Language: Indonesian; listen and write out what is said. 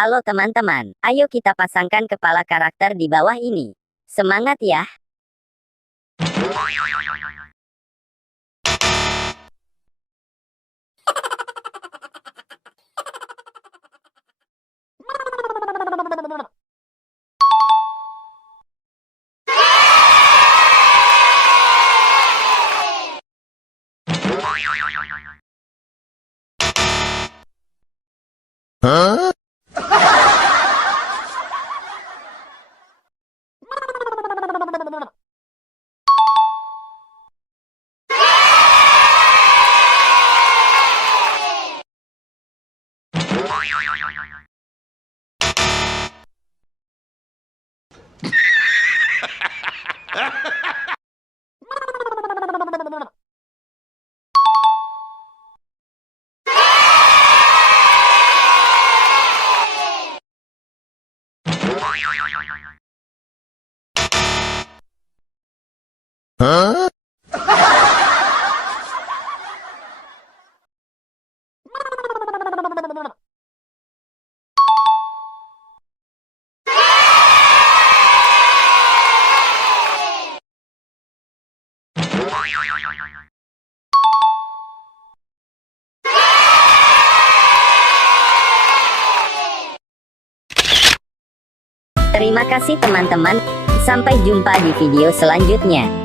Halo teman-teman, ayo kita pasangkan kepala karakter di bawah ini. Semangat ya! Terima kasih teman-teman, sampai jumpa di video selanjutnya.